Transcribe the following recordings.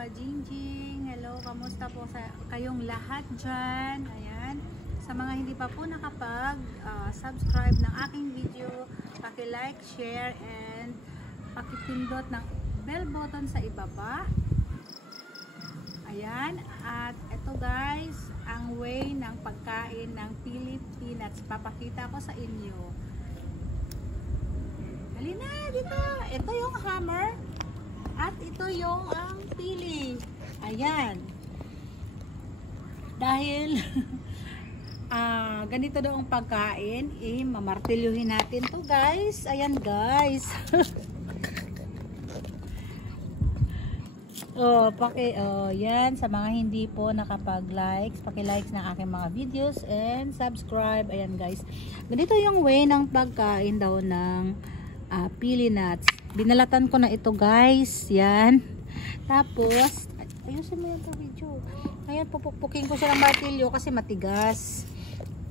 kabajingjing. Hello, kamusta po sa kayong lahat dyan? Ayan. Sa mga hindi pa po nakapag-subscribe ng aking video, paki-like, share, and pakipindot ng bell button sa ibaba. Ayan. At ito guys, ang way ng pagkain ng pili peanuts. Papakita ko sa inyo. Halina, dito. Ito yung hammer. At ito yung ang pili. Ayan. Dahil ganito daw ang pagkain, mamartilyuhin natin to guys. Ayan guys. Yan sa mga hindi po nakapag-likes, paki-likes ng aking mga videos and subscribe. Ayan guys. Ganito yung way ng pagkain daw ng pili nuts. Binalatan ko na ito guys. Yan. Tapos ayusin mo yan sa video. Ayan, pupukpukin ko siya ng martilyo kasi matigas.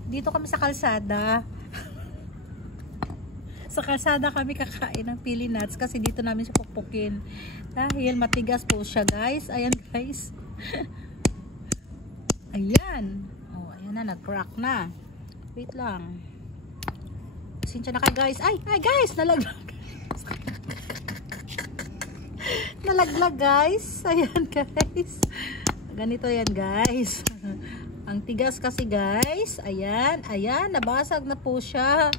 Dito kami sa kalsada. Sa kalsada kami kakain ng pili nuts kasi dito namin siya pupukpukin. Dahil matigas po siya guys. Ayan guys. Ayan. Oh, ayan na, nag-crack na. Wait lang. Pasensya na kayo guys. Ay guys, nalaglag. Nalaglag guys. Ayan guys. Ganito yan guys. Ang tigas kasi guys. Ayan, nabasag na po siya.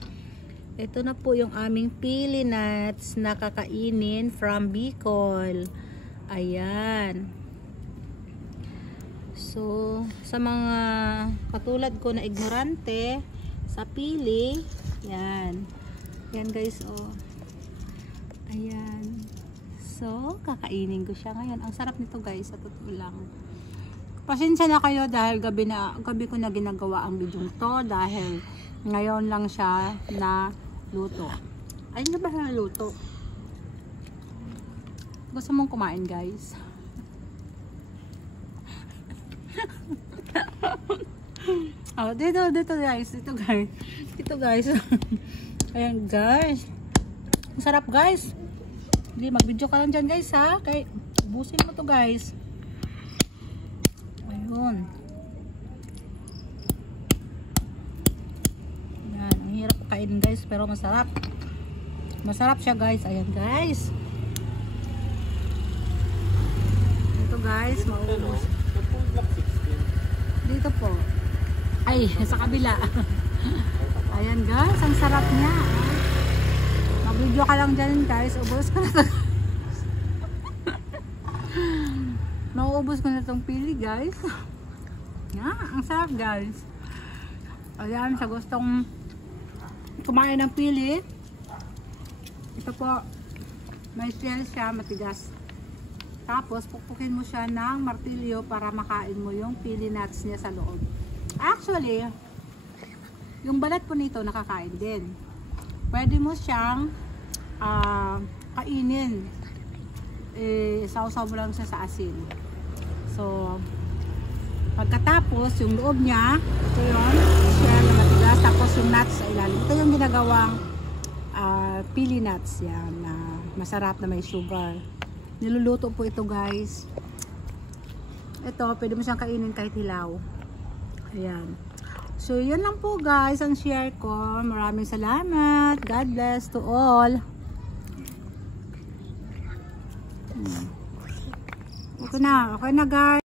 Ito na po yung aming pili nuts na kakainin from Bicol. Ayan. So, sa mga katulad ko na ignorante sa pili, yan. Yan guys, oh. Ayan. So, kakainin ko siya ngayon. Ang sarap nito guys, sa totoo lang. Pasensya na kayo dahil gabi ko na ginagawa ang video to dahil ngayon lang siya na luto. Ay, na ba na luto? Gusto mong kumain guys? Oh, dito guys. Dito guys. Ayan guys. Ang sarap guys. Hindi, mag-video ka lang dyan guys ha. Kaya, ubusin mo to guys. Ayun. Yan, ang hirap kainin guys, pero masarap. Masarap siya guys. Ayan guys. Dito guys, maubos. Dito po. Ay, sa kabila. Ayan guys, ang sarap niya. Mag-video ka lang dyan guys. Ubos ko na ito. Nauubos ko na itong pili guys. Yan, ang sarap guys. Ayan, sa gustong kumain ng pili, ito po, may shell siya, matigas. Tapos pukpukin mo siya ng martilyo para makain mo yung pili nuts niya sa loob. Actually, yung balat po nito nakakain din. Pwede mo siyang kainin. Sausaw mo lang siya sa asin. So, pagkatapos, yung loob niya, ito yun, shell na matigas, tapos yung nuts sa ilalim. Ito yung ginagawang pili nuts yan, na masarap na may sugar. Niluluto po ito guys. Ito, pwede mo siyang kainin kahit hilaw. Ayan. So, yun lang po guys ang share ko. Maraming salamat. God bless to all. Okay na guys.